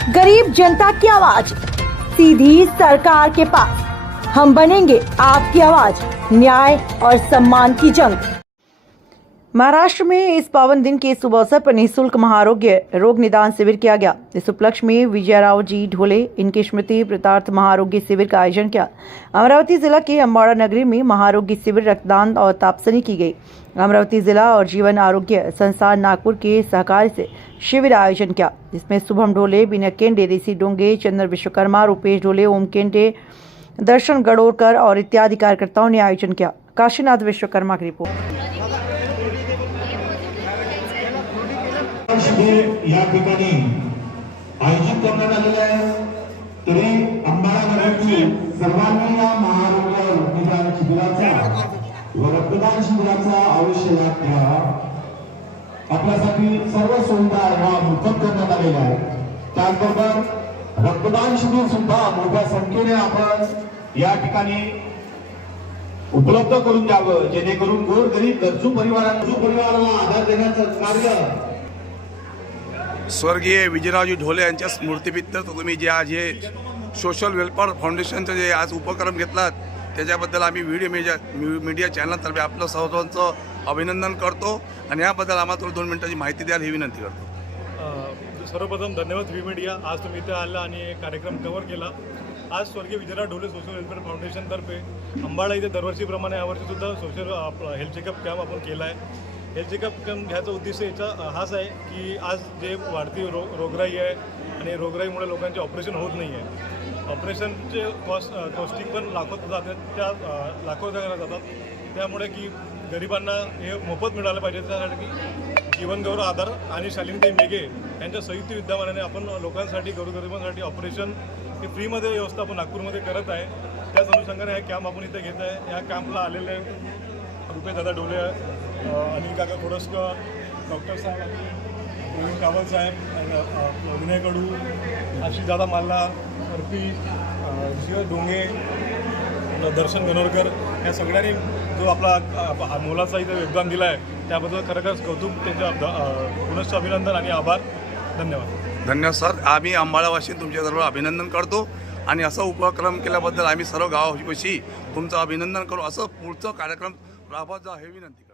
गरीब जनता की आवाज सीधी सरकार के पास। हम बनेंगे आपकी आवाज, न्याय और सम्मान की जंग। महाराष्ट्र में इस पावन दिन के शुभ अवसर पर निःशुल्क महाआरोग्य रोग निदान शिविर किया गया। इस उपलक्ष्य में विजयराव जी ढोले इनकी स्मृति प्रतार्थ महाआरोग्य शिविर का आयोजन किया। अमरावती जिला के अम्बाड़ा नगरी में महाआरोग्य शिविर रक्तदान और तापसनी की गई। अमरावती जिला और जीवन आरोग्य संस्थान नागपुर के सहकारी से शिविर आयोजन किया, जिसमें शुभम ढोले, बिना केंडे, ऋषि डोंगे, चंद्र विश्वकर्मा, रूपेश ढोले, ओम केंडे, दर्शन गडोरकर और इत्यादि कार्यकर्ताओं ने आयोजन किया। काशीनाथ विश्वकर्मा की रिपोर्ट। या ठिकाणी आयोजित करण्यात आलेले आहे। तरी अंबाडा नगरीतील सर्वांनी या महाआरोग्य रक्तदान शिबिराचा व रक्तदान शिबिराचा अवश्य लाभ घ्या। आपल्यासाठी सर्व सुविधा ह्या मोफत करण्यात आलेल्या आहेत। त्याचबरोबर रक्तदान शिबिर सुद्धा मोठ्या संख्येने आपण या ठिकाणी उपलब्ध करून द्यावं, जेणेकरून गोरगरीब गरजू परिवाराला आधार देण्याचं कार्य स्वर्गीय विजयरावजी ढोले यांच्या स्मृतीप्रीत्यर्थ तुम्ही जे आज हे सोशल वेलफेअर फाउंडेशनचं जे आज उपक्रम घेतलात त्याच्याबद्दल आम्ही मीडिया चॅनलतर्फे आपलं सर्वांचं अभिनंदन करतो आणि याबद्दल आम्हाला थोडी 2 मिनिटाची माहिती द्याल ही विनंती करतो। सर्वप्रथम धन्यवाद व्ही मीडिया, आज तुम्ही इथे आला आणि कार्यक्रम कव्हर केला। आज स्वर्गीय विजयराव ढोले सोशल वेलफेअर फाउंडेशनतर्फे अंबाडा इथे दरवर्षीप्रमाणे यावर्षीसुद्धा सोशल हेल्थ चेकअप कॅम्प आपण केला आहे। हेल्थ चेकअप कॅम्प घ्यायचा उद्देश याचा हाच आहे की आज जे वाढती रोगराई आहे आणि रोगराईमुळे लोकांचे ऑपरेशन होत नाही आहे। ऑपरेशनचे कॉस्टिंग पण लाखोत जातात, त्या लाखो जातात। त्यामुळे की गरिबांना हे मोफत मिळालं पाहिजे, त्यासाठी जीवनगौरव आधार आणि शालिनीताई मेघे यांच्या संयुक्त विद्यमानाने आपण लोकांसाठी गोरगरिबांसाठी ऑपरेशन हे फ्रीमध्ये व्यवस्था आपण नागपूरमध्ये करत आहे। त्याच अनुषंगाने हा कॅम्प आपण इथे घेत आहे। या कॅम्पला आलेले रुपेश दादा ढोले, अनिल काका खोडसकर, डॉक्टर साहेब, प्रवीण कावल साहेब, विनय कडू, आशिष दादा माल्ला, अर्पी, शिव डोंगे, दर्शन गणोरकर या सगळ्यांनी जो आपला मोलाचा इथे योगदान दिला आहे त्याबद्दल खरोखरच कौतुक, त्यांचं पुनश्च अभिनंदन आणि आभार। धन्यवाद सर। आम्ही अंबाडावासी तुमच्याजवळ अभिनंदन करतो आणि असा उपक्रम केल्याबद्दल आम्ही सर्व गावावासी तुमचं अभिनंदन करू। असं पुढचं कार्यक्रम राबवत जा हे विनंती।